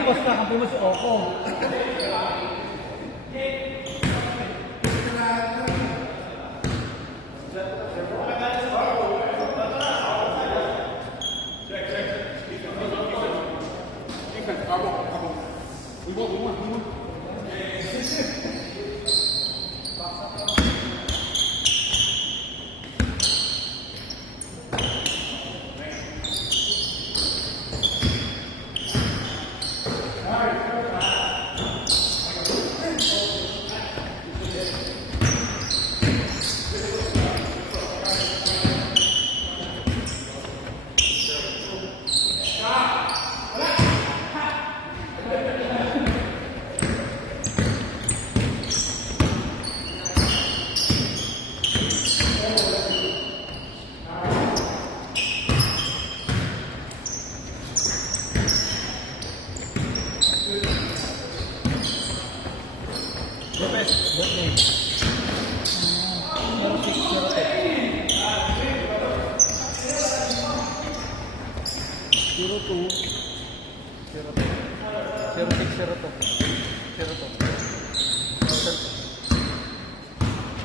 Tapos kakampi mo si Oko. Lopez, birthday. 02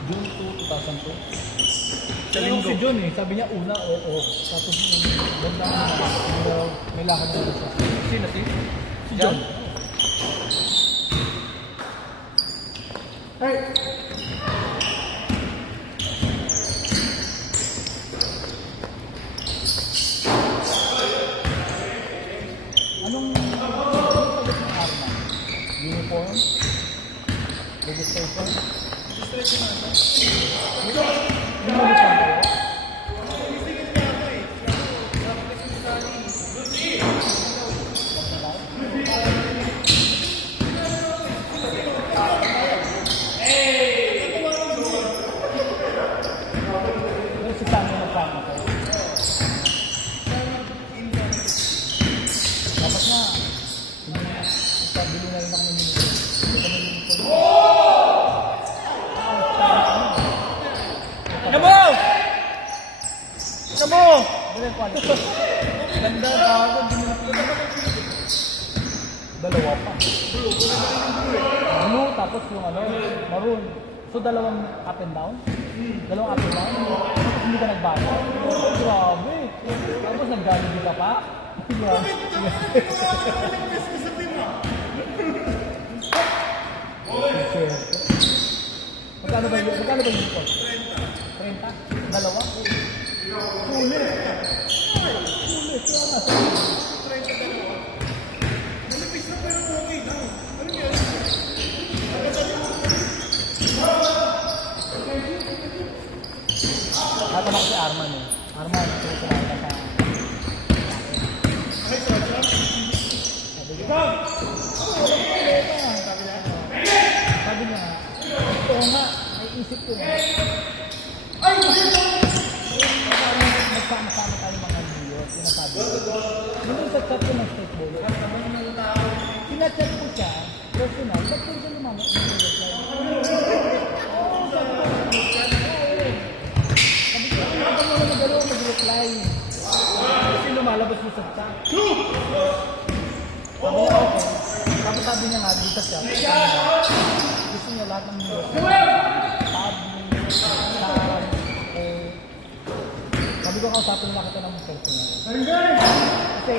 June 2, 2002. Yung si June eh, sabi niya una, oo. Tapos banda na may lakad na siya. Sino si? Si John. Hey! Anong arma? Uniform? Registration? Registration na ito? Yung uniform kayo? Dapat na, bili na rin ako ng minuto. Ano mo? Ano mo? Ganda ako, dalawa pa. Blue, tapos yung ano, maroon. So dalawang up and down? Dalawang up and down? Hindi ka nagbago? Grabe! Tapos nag-jollibee ka pa? Magkano ba yung cost? 30? Dalawa? Sulit! Sulit! Kaya nga sa 30 dalawa? Malipis na pero okay na. Ano yan? Natamak si Arman eh. Arman, ito sa mga sa... Sabi niya, ito nga, may isip ko nga. Magsama-sama tayo mga New York, sinasabi ko. Nung sa chat ko ng streetball, sinachat ko siya, personal, ba't ko siya lumama? Sabi ko, ano mo na magalaw mag-reply? Kasi lumalabas mo sa chat. Sabi niya, okay. Tapos sabi niya nga, dito siya. Gusto niya lahat ng New York. Sabi ko, kausapin na kita ng personal. Kasi,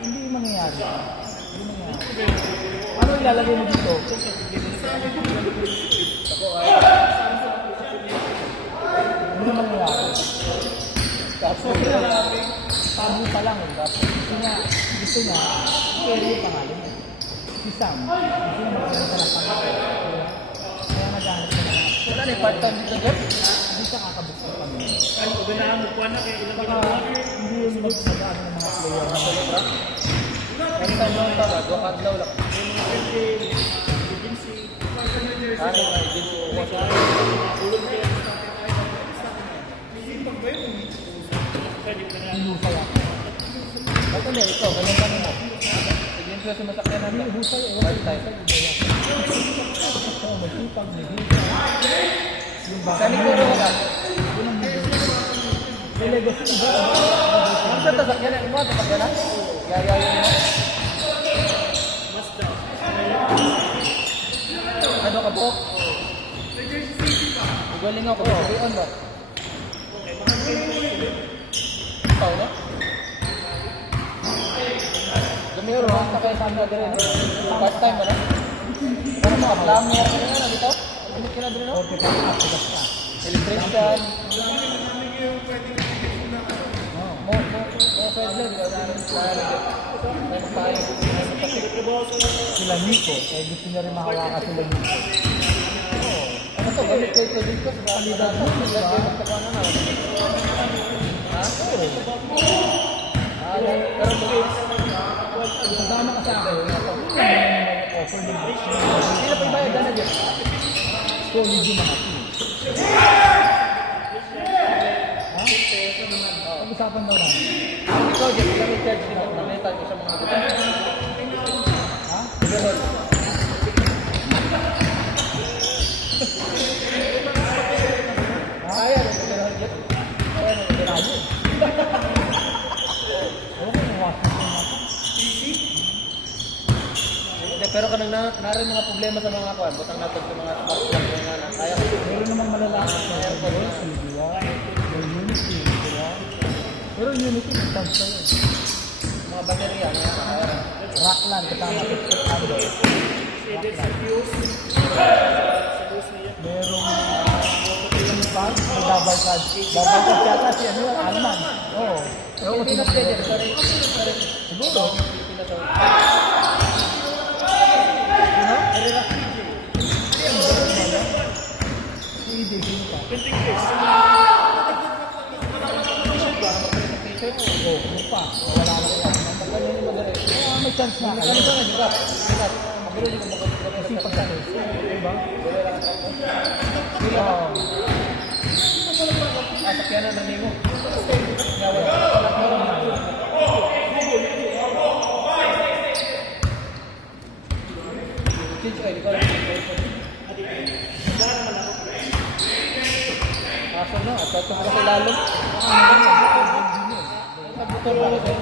hindi mangyayari. Hindi mangyayari. Ano ilalagay mo dito? Hindi mangyayari. Tapos, tabu pa lang. Gusto niya, i-carry yung pangalan niya. Si Sam, gusto niya magkakita ng pangalan. Kaya naghanap ka na. Wala na, part-time dito doon? Hindi siya kakabuksan kami. Ano, ganahan mo pa na kaya ilang ginawa? Hindi yung mag-sagaan ng mga player na talaga. Kaya tayo lang talaga, kadlaw lang. Yung mga agency, ano nga agency, ulog kaya sa hindi ba yun? Hinusay ako. Ito na, ito, ganyan kami mo. Sige yung sa masakyan namin. Hinusay, part-time. Ito, magsipag, hinusay. Saan ko rin wala? Yun ang video. May Legos iba. Ang sa tasakyan, ano ba? Tasakyan na? Yaya yun na. Galing ako. Sabi on ba? Ikaw na? Gamiro, sa kaya sa mga dire, no? Part time ba na? Ano mga plumber ka na dito? Ano ka na dire, no? 45 up, tugas ka. Electrician. Mo pwede di ba? Meron tayo. Sila Nico, gusto niya rin mahawakan sila Nico. Ano to? Balik kayo dito sa kanila to. Lagay ng kapana na. Ha? Pero Kasama ka sa akin. Offer din. sila pa bayad na dyan? Solid yung mga team. Ha? Pag-usapan daw namin. Ikaw dyan, kami charge din ako. Namitan ko sa mga buta. Ha? Ganun. Kaya rin, ganun dyan. Kaya rin, ganun dyan. Ewan ko yung Washington na ito. Hindi, pero kanang narin mga problema sa mga kuwan. Butang natin sa mga smartphone ko nga na. Kaya ko. Meron namang malalaki sa Unity, di ba? Yung Unity, di ba? Pero yung Unity, nag-stand sa yun. Mga baterya. Kaya rin. Rockland, kasama ko sa Ando. Merong pag may double card. Double card yata si ano yung Alman. Oo. Pero Pilipinas pwede. Sorry. siguro. Pilipinas sorry. Si EJ, sino pa? Oo, ano pa? Wala na kaya. Magkano yung magaling? May chance na. Magkano ba na? Diba? Diba? Magaling ko magkano. Kasi pagkano. Diba? Sila. Oo. Sakyan na nani mo. Change oil, ikaw lang. Kaso na, at ito kasi lalo. Sa buto mo ito,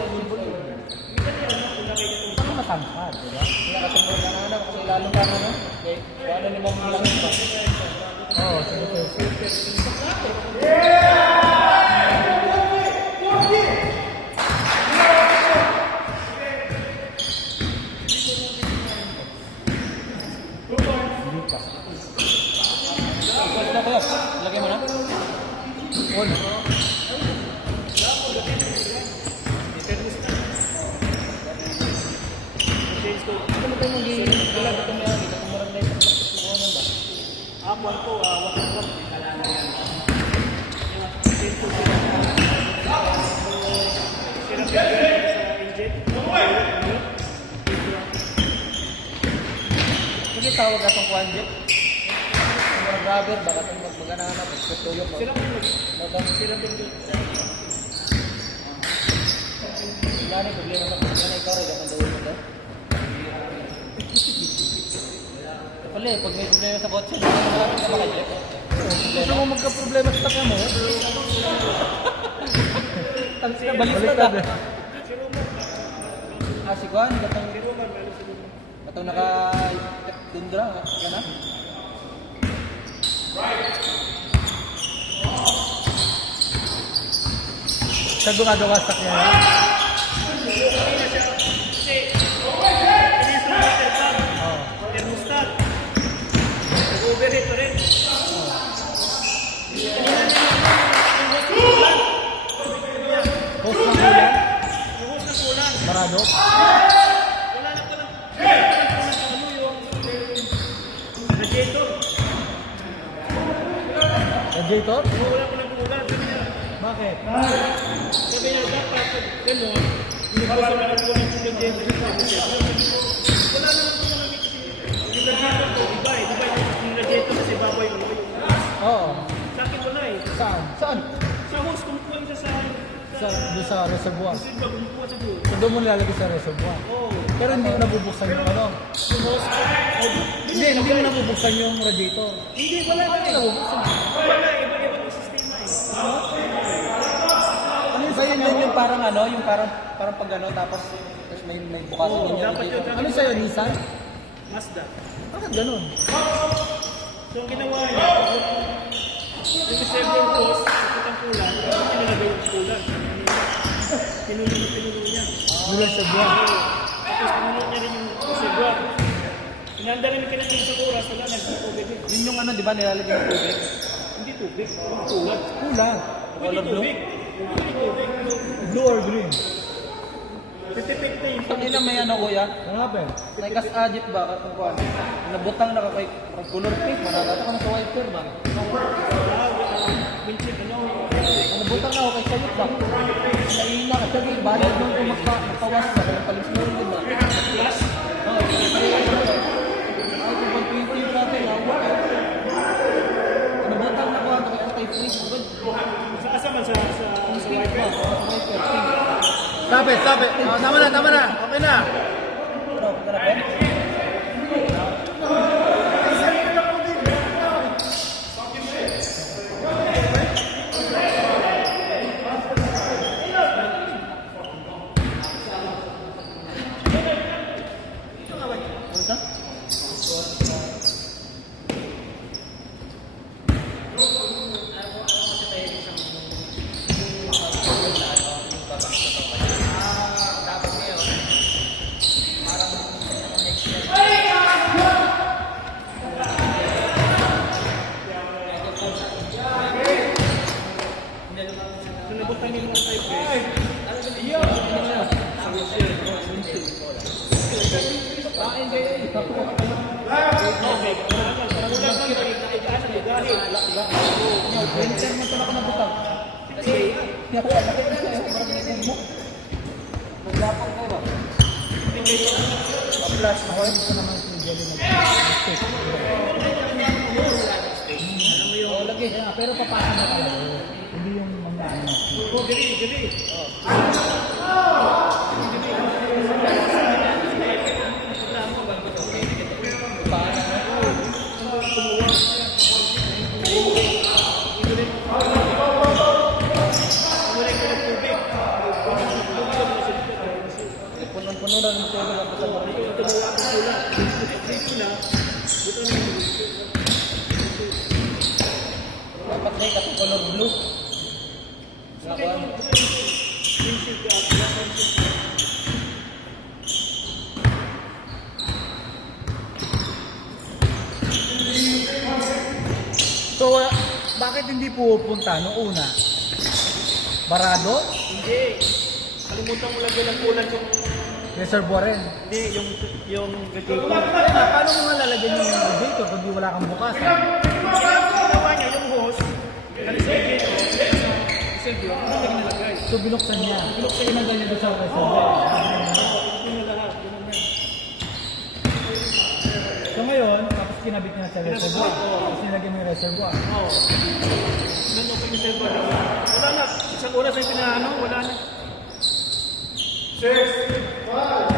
Ano matangkad, diba? nakasumbor ka na kasi lalo ka na, no? Okay, paano ni mong langit ba? Oo, sige. Ito ko, lagay mo na. On. Ano mo tayo mag-iilag ito may agit? Kung marag na isang pagkasukunan ba? Sige, tawag ka itong kuhan, Jeff. Yung mga grabber, baka itong magmaganahan na, pagkatulog mo. Sila pinto. Wala na yung problema sa pagkana, ikaw rin, ang gawin mo daw. Pala eh, pag may problema sa kotse, malapit ka ba kay Jeff? Gusto mo magka-problema sa takya mo? Tangsi na baliktad ah. Ah, si Juan, katong naka-tundra, yan ah. Sagurado ka sa kanya. Host ng ulan. Marado. Radiator? Bakit? Sabi niya, dapat, gano'n, hindi ko sa mga kulang sa radiator. Wala naman po namin kasi, yung radiator ko, iba eh. Diba yung radiator kasi baboy mo. Oo. Sa akin wala eh. Saan? Saan? Sa host, kumukuha siya Doon sa reservoir. kasi ba, kumukuha sa doon. So doon mo nilalagay sa reservoir. Oo. Pero hindi mo nabubuksan yung ano. Yung host, Hindi mo nabubuksan yung radiator. hindi, wala na eh. Nabubuksan. Wala, iba-iba yung sistema eh. Ano yung sa'yo yun yung parang ano, yung parang pag ano, tapos may bukasan din yung Dapat yun, Ano sa'yo, Nissan? Mazda. Bakit ganun? So, ang ginawa niya, Yung reservoir hose, kapatang kulang, hindi nilagay yung kulang. Pinuno niya. Mula sa buwan. Tapos pinuno niya rin yung reservoir. Inanda rin yung kinatid sa oras, wala nagtutubig. Yun yung ano, di ba, nilalagay ng tubig? Hindi tubig, yung kulang. Kulang. Hindi tubig. Hindi tubig. Blue or green? Certificate na yung Pag ina may ano, kuya, Ano happened? may kas-adit ba? Kung kuhan, nabutang na kay color pink, manatata ka na sa wiper ba? windshield, ano, Nabutang na ako kay Sayot ba? Naina ka, sabi, bayad nung magpawas ka, palis mo rin, di ba? plus, Oo, ay, kung 120 yung natin, lawa. Nabutang na ko ako kay anti-freeze, good. sa kasama sa Pink wiper. ba? Sa wiper, pink. Stop it, stop it. Oh, tama na, tama na. Okay na. Ano, pagkarapin? So, nabutan niyo yung anti-freeze. Okay, kulang lang dahil Winter mo ito na ka nabutang. kasi Hindi ako alam. Maglapang ko ba? Plus, ako yung gusto naman si Jelly nag-mistake. Oo, lagi. Pero papasok na talaga. Hindi yung mangyari. oh, diri. Puno na ng tubig ang kasama. Dapat na yung color blue. Nakuha. So, bakit hindi pupunta noong una? Barado? Hindi. Kalimutan mo lagyan ng kulang yung Reservoir rin. hindi yung radiator. Kaya nga, paano mo nga lalagyan yung radiator kung di wala kang bukas? Ginawa niya yung hose, alis sa radiator. Siyempre, ano na nilagay? So, binuksan niya. Tinanggal niya doon sa reservoir. Yun na lahat. Yun na. So, ngayon, tapos kinabit niya sa reservoir. Tapos nilagyan mo yung reservoir. Oo. Ganun ko yung server. Wala na. Isang oras ay pinaano, wala na. 6, 5,